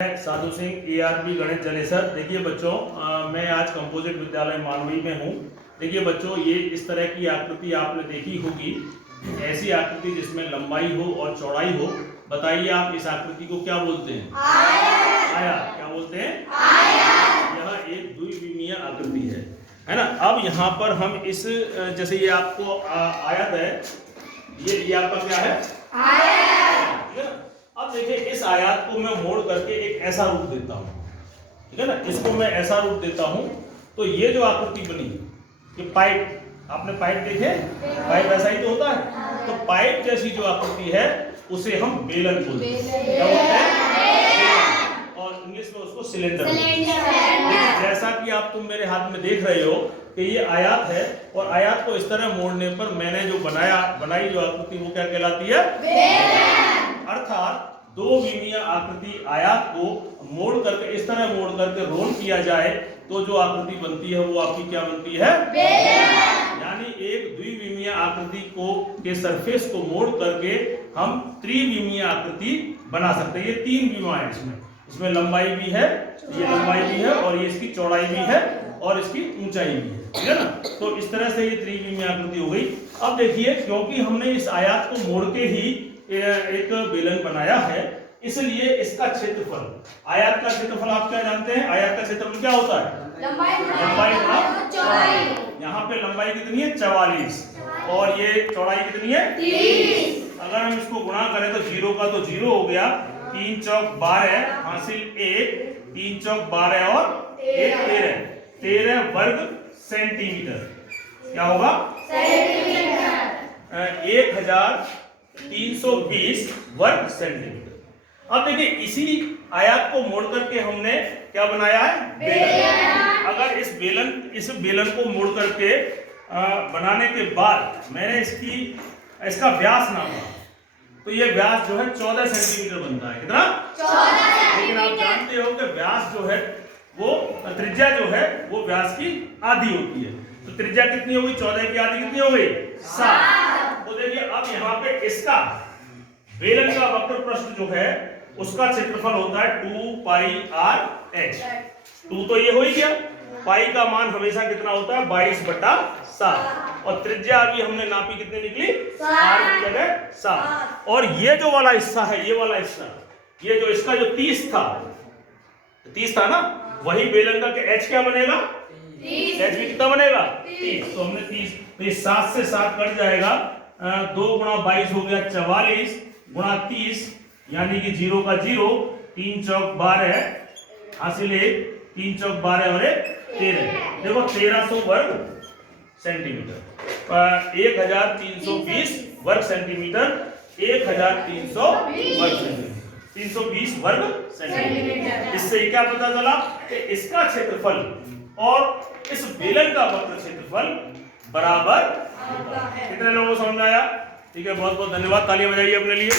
Sadhu Singh ARB गणित जलेसर। देखिए बच्चों, मैं आज कंपोजिट विद्यालय मानवी में हूँ। देखिए बच्चों, ये इस तरह की आकृति आपने देखी होगी, ऐसी आकृति जिसमें लंबाई हो और चौड़ाई हो। बताइए आप इस आकृति को क्या बोलते हैं? आयत। क्या बोलते हैं? आयत। यह एक द्विविमीय आकृति है ना। अब यहाँ पर हम इस, जैसे ये आपको आयत है, ये आपका क्या है? आयत। अब देखिए, इस आयत को मैं मोड़ करके एक ऐसा रूप देता हूँ, ठीक है ना। इसको मैं ऐसा रूप देता हूँ तो ये जो आकृति बनी, ये पाइप, आपने पाइप देखे? पाइप ऐसा ही तो होता है। तो पाइप जैसी जो आकृति है उसे हम बेलन बोलते हैं। क्या बोलते हैं? और इंग्लिश में उसको सिलेंडर बोलते हैं। जैसा कि आप तुम मेरे हाथ में देख रहे हो कि ये आयत है, और आयत को इस तरह मोड़ने पर मैंने जो बनाई जो आकृति, वो क्या कहलाती है? अर्थात दो विमीय आकृति आयत को मोड़ करके, इस तरह मोड़ करके रोल किया जाए तो जो आकृति बनती है वो आपकी क्या बनती है? यानी एक द्विविमीय आकृति को के सरफेस को मोड़ करके हम त्रिविमीय आकृति बना सकते हैं। ये तीन विमा है इसमें लंबाई भी है, ये लंबाई भी है, और ये इसकी चौड़ाई भी है, और इसकी ऊंचाई भी है, ठीक है ना। तो इस तरह से ये त्रिविमीय आकृति हो गई। अब देखिए, क्योंकि हमने इस आयत को मोड़ के ही एक बेलन बनाया है, इसलिए इसका क्षेत्रफल, आयत का क्षेत्रफल आप क्या जानते हैं? आयत का क्षेत्रफल क्या होता है? लंबाई गुणा चौड़ाई। यहाँ पे लंबाई कितनी है? 44, और ये चौड़ाई कितनी है? 30। अगर हम इसको गुणा करें तो 0 का तो 0 हो गया, 3 चौक 12 हासिल 1, 3 चौक 12 और 1 13 वर्ग सेंटीमीटर। क्या होगा? 1320 वर्ग सेंटीमीटर। अब देखिए, इसी आयत को मोड़ करके हमने क्या बनाया है? बेलन। अगर इस बेलन को मोड़ करके बनाने के बाद मैंने इसका व्यास नापा, तो ये व्यास जो है 14 सेंटीमीटर बनता है। कितना? 14। लेकिन आप जानते हो कि व्यास जो है वो, त्रिज्या जो है वो व्यास की आधी होती है। तो त्रिज्या कितनी होगी? 14 की आधी कितनी हो गई? 7। तो देखिए, अब यहाँ पे इसका बेलन का वक्र प्रस्थ जो है उसका क्षेत्रफल होता है 2 पाई r h। 2 तो ये हो ही गया, पाई का मान हमेशा कितना होता है? 22/7, और त्रिज्या अभी हमने नापी, कितनी निकली? r की जगह 7। और ये जो वाला हिस्सा है, ये वाला हिस्सा, ये जो इसका जो 30 था ना, वही बेलन का h क्या बनेगा? 30। h भी कितना बनेगा? 30। तो हमने 30, तो ये 7 से 7 कट जाएगा, 2 गुणा 22 हो गया 44 गुणा 30, यानी कि 0 का 0, 3 चौक 12 हासिल 1, 3 चौक 12 और 1 13। देखो 1300 वर्ग सेंटीमीटर, 1320 वर्ग सेंटीमीटर, 1300 वर्ग सेंटीमीटर, 320 वर्ग सेंटीमीटर। इससे क्या पता चला कि इसका क्षेत्रफल और इस बेलन का वक्र क्षेत्रफल बराबर होता है। कितने लोगों को समझ आया? ठीक है, बहुत बहुत धन्यवाद, तालियां बजाइए अपने लिए।